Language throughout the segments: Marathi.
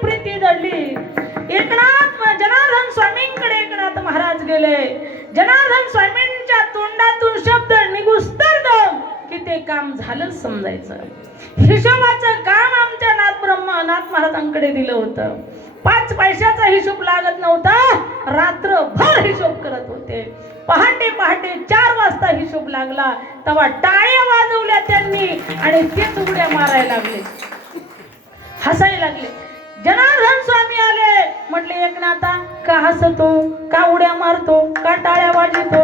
प्रीती जडली एकनाथ जनार्दन स्वामींकडे एकनाथ महाराज गेले. जनार्दन स्वामींच्या तोंडातून शब्द निगुस्तर की ते काम झालं समजायचं. हिशोबाचं काम आमच्या नाथ ब्रह्म नाथ महाराजांकडे दिलं होतं. पाच पैशाचा हिशोब लागत नव्हता रात्रभर हिशोब करत होते. पहाटे पहाटे चार वाजता हिशोब लागला. तेव्हा टाळ्या वाजवल्या त्यांनी आणि ते उड्या मारायला लागले. हसायला लागले. जनार्दन स्वामी आले. म्हटले एकनाथा का हसतो? का उड्या मारतो? का टाळ्या वाजवतो?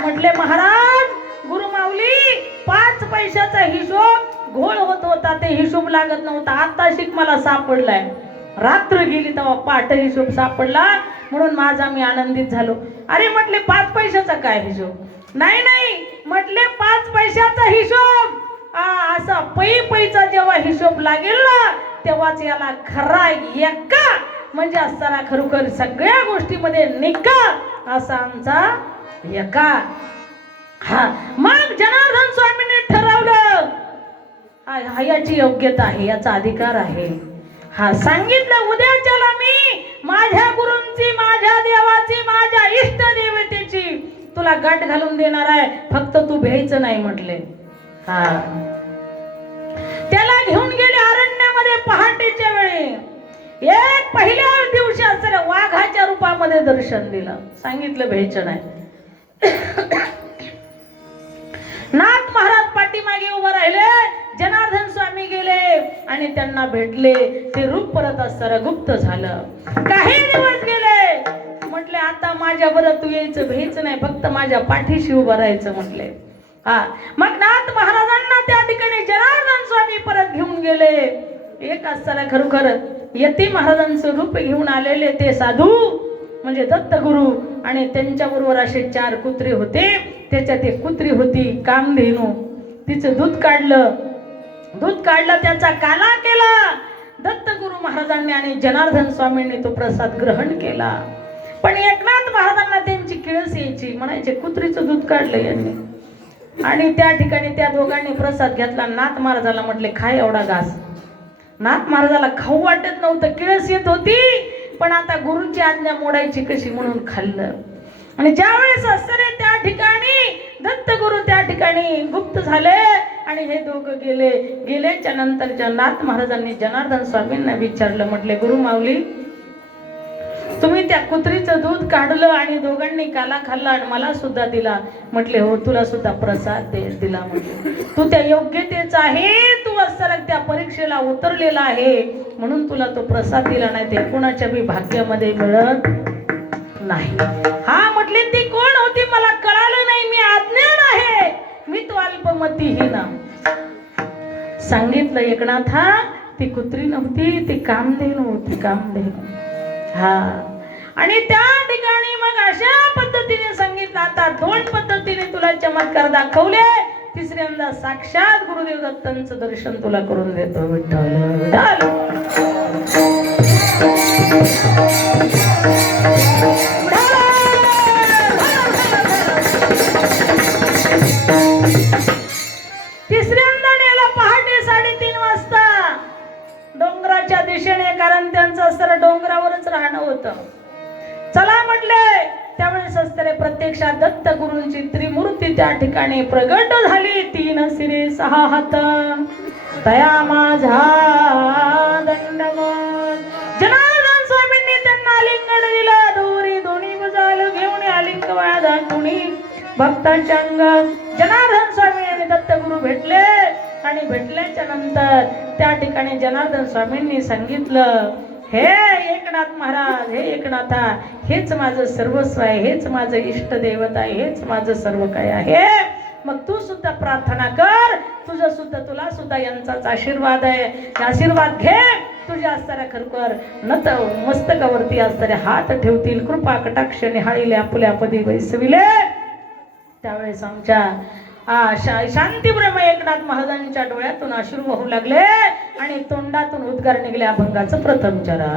म्हटले महाराज गुरु माऊली पाच पैशाचा हिशोब घोळ होत होता. ते हिशोब लागत नव्हता. आता शिक मला सापडलाय. रात्र गेली तेव्हा पाठ हिशोब सापडला. म्हणून माझा मी आनंदित झालो. अरे म्हटले पाच पैशाचा काय हिशोब? नाही नाही म्हटले पाच पैशाचा हिशोब. असा पै पैचा जेव्हा हिशोब लागेल ना तेव्हाच याला खरा एका म्हणजे असताना खरोखर सगळ्या गोष्टीमध्ये निका असा आमचा एका. हा मग जनार्दन स्वामीने ठरवलं. हा याची योग्यता आहे याचा अधिकार आहे. हा सांगितलं उद्याच्याला मी माझ्या गुरूंची माझ्या देवाची माझ्या इष्ट देवतेची तुला गाठ घालून देणार आहे. फक्त तू भ्यायचं नाही म्हटले. त्याला घेऊन गेले अरण्यामध्ये पहाटेच्या वेळी. एक पहिल्या दिवशी असलेल्या वाघाच्या रूपामध्ये दर्शन दिलं. सांगितलं भेचण नाही नाथ महाराज पाठीमागे उभं राहिले. जनार्दन स्वामी गेले आणि त्यांना भेटले. ते रूप परत असताना गुप्त झालं. काही दिवस गेले. म्हटले आता माझ्या बरं तू यायचं भेच नाही. फक्त माझ्या पाठीशी उभं राहायचं म्हटले. मग नाथ महाराजांना त्या ठिकाणी जनार्दन स्वामी परत घेऊन गेले. एक असताना खरोखर यती महाराजांचं रूप घेऊन आलेले ते साधू म्हणजे दत्तगुरु आणि त्यांच्याबरोबर असे चार कुत्रे होते. त्याच्यात एक कुत्री होती कामधेनू. तिचं दूध काढलं. दूध काढलं त्याचा काला केला. दत्तगुरु महाराजांनी आणि जनार्दन स्वामींनी तो प्रसाद ग्रहण केला. पण एकनाथ महाराजांना त्यांची किळस यायची. म्हणायचे कुत्रीचं दूध काढलं यांनी. आणि त्या ठिकाणी त्या दोघांनी प्रसाद घेतला. नाथ महाराजाला म्हटले खाय एवढा घास. नाथ महाराजाला खाऊ वाटत नव्हतं किळस येत होती. पण आता गुरुची आज्ञा मोडायची कशी म्हणून खाल्लं. आणि ज्यावेळेस असरे त्या ठिकाणी दत्तगुरु त्या ठिकाणी गुप्त झाले आणि हे दोघं गेले. गेल्याच्या नंतरच्या नाथ महाराजांनी जनार्दन स्वामींना विचारलं म्हटले गुरु माऊली तुम्ही त्या कुत्रीचं दूध काढलं आणि दोघांनी काला खाल्ला आणि मला सुद्धा दिला. म्हटले हो तुला सुद्धा प्रसाद दे दिला म्हटले तू त्या योग्यतेचा आहे तू असताना त्या परीक्षेला उतरलेला आहे म्हणून तुला तो प्रसाद दिला नाही ते कुणाच्या बी भाग्यामध्ये मिळत नाही. हा म्हटले ती कोण होती? मला कळालं नाही मी अज्ञान आहे मी तो अल्पमती ही ना सांगितलं एकनाथा ती कुत्री नव्हती ती कामधेनू होती कामधेनू. हा. आणि त्या ठिकाणी मग अशा पद्धतीने सांगितलं आता दोन पद्धतीने तुला चमत्कार दाखवले. तिसऱ्यांदा साक्षात गुरुदेव दत्तांचं दर्शन तुला करून देतो विठ्ठल. तिसऱ्यांदा नेला पहाटे साडेतीन वाजता. डोंगराच्या दिशेने कारण त्यांचं असतं डोंगरावरच राहणं होतं. चला म्हटले. त्यावेळेस असते प्रत्यक्षात दत्त गुरुंची त्रिमूर्ती त्या ठिकाणी प्रगट झाली. तीन सिरे सहा हात. तया माझा दंडमत जनार्दन स्वामींनी त्यांना आलिंगन दिलं. दोरी दोन्ही बुजाल घेऊन आलिंग वाया कुणी भक्तांच्या अंग जनार्दन स्वामी आणि दत्तगुरु भेटले. आणि भेटल्याच्या नंतर त्या ठिकाणी जनार्दन स्वामींनी सांगितलं हे एकनाथ महाराज हे एकनाथा हेच माझं सर्वस्व आहे हेच माझं इष्ट देवत आहे हेच माझं सर्व काय आहे. मग तू सुद्धा प्रार्थना कर तुझं सुद्धा तुला सुद्धा यांचाच आशीर्वाद आहे. आशीर्वाद घे तुझ्या असताना खरोखर तर मस्तकावरती असणारे हात ठेवतील कृपा कटाक्ष निहाळीले आपल्या पदी वैसविले त्यावेळेस आमच्या आ, शा- शांतीब्रह्म एकनाथ महाराजांच्या डोळ्यातून आशीर्वाद होऊ लागले. आणि तोंडातून उद्गार निघले अभंगाचं प्रथम चरण.